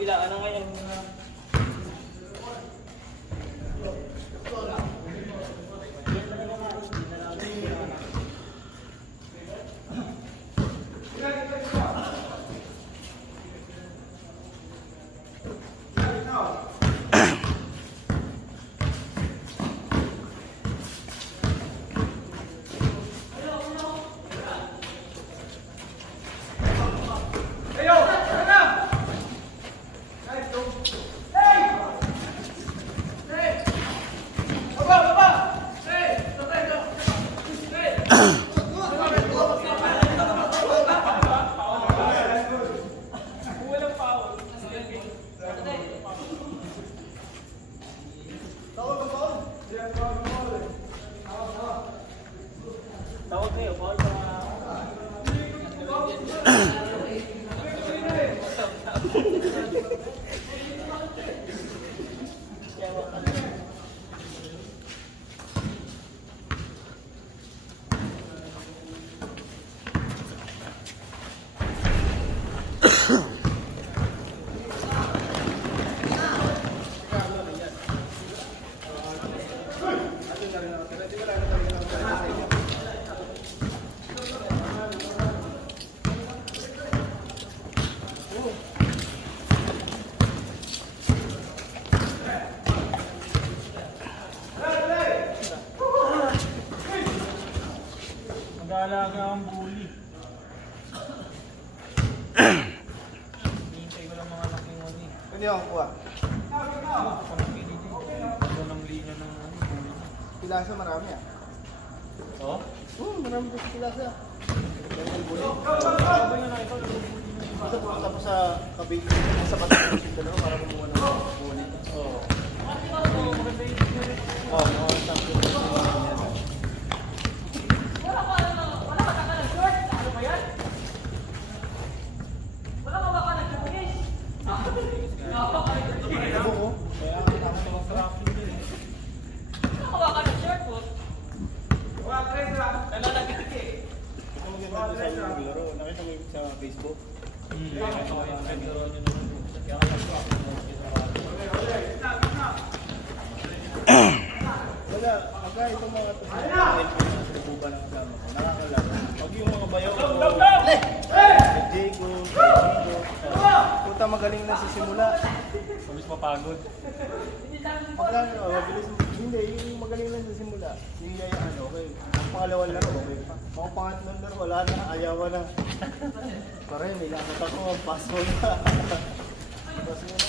kabila, ano ngayon? Tawag kayo, Paul. Mag-aalaga ang bully. Hintay ko lang mga laking wani. Pwede ako kuha. Ito ng linya ng bully. Pilasa marami ah. Oo? Oo, marami dito pilasa. Tapos sa kabig, sa batang yung dalawa para kumuha ng bully. Oo. Maganda yung Oo, mga sample. Nakita mo sa Facebook? Wala, pagka itong mga tububa ng kasama ko, nakakalala. Pag yung mga bayaw ko, Diego, puta magaling na sa simula. Mabilis mapagod. Pagka, mabilis, hindi, yung magaling na sa simula. Yung yayaan, okay. Ang pangalawang laro, okay pa. Ang pangatlong laro, wala na, ayawa na. Pare, may lakot ako, pass mo na. Pass mo na.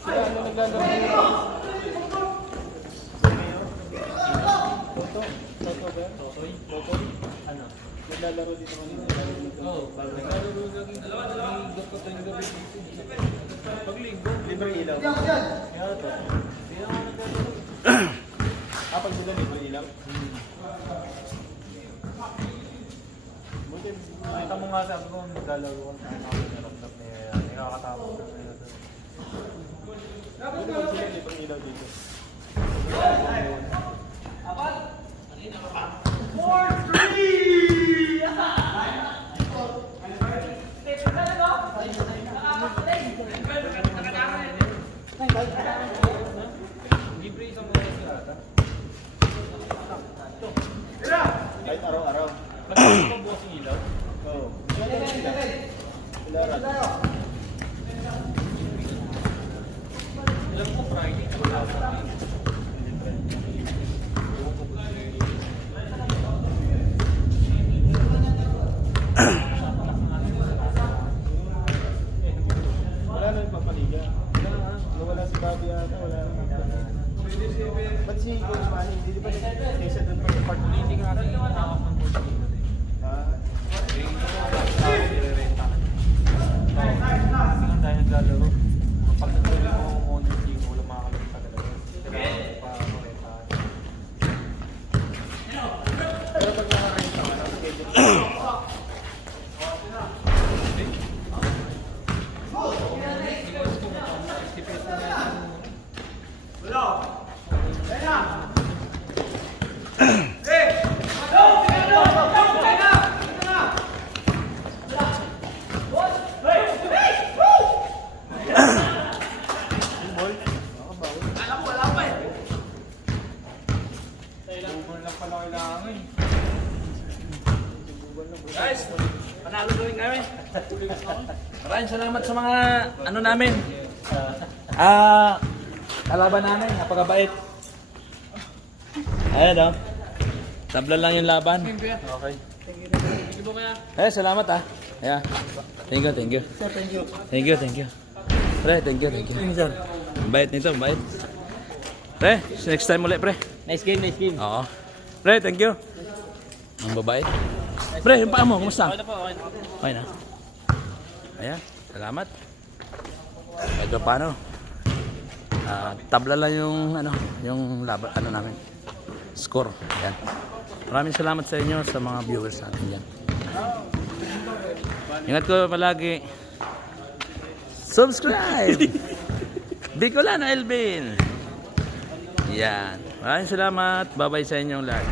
Sila ano naglalaro nito? Toto ba? Totoy? Totoy? Ano? Naglalaro dito kanina. Oo, pag naglalaro laging dalawa ko tayo gabi dito. Pag linggo. Libre ilaw. Kaya to. Kaya ako naglalaro. Pag dito libre ilaw? Buti. Nakita mo nga sabi ko, naglalaro ko. Nakakaramdam na yan. Nakakatapos na nila doon. Buti pag sila libre ilaw dito. 4-3! Libre isang mga sirata. Kahit araw-araw. Pag-ibig mo bukas yung ilaw? Oo. Ilaw. Alam ko Friday, wala ko Friday. Wala na yung papaliga. Wala si Bobby ata, wala na. Ba't si Coach Manny, hindi ba kaysa doon pa sa part? Hindi nga kasi nakakap ng coach dito. Nire-renta. Hindi nga tayo naglalaro. Pag naglalaro ko ng honor team, wala makakalita talaga. Guys, panalo rin kami. Maraming salamat sa mga ano namin. Kalaban namin, napakabait. Ayan o. Tabla lang yung laban. Okay. Salamat Ayan. Thank you. Sir, thank you. Thank you. Pre, thank you. Sir. Bait nito, bait. Pre, next time ulit, pre. Nice game. Oo. Pre, thank you. Ang babae. Pre, yung paa mo, kumusta? Okay na. Ayan, salamat. Ito paano? Tabla lang yung laban, namin. Score. Ayan. Maraming salamat sa inyo, sa mga viewers natin dyan. Ingat ko palagi. Subscribe! Bicolano Elvin. Yan. Maraming salamat. Bye-bye sa inyong lahat.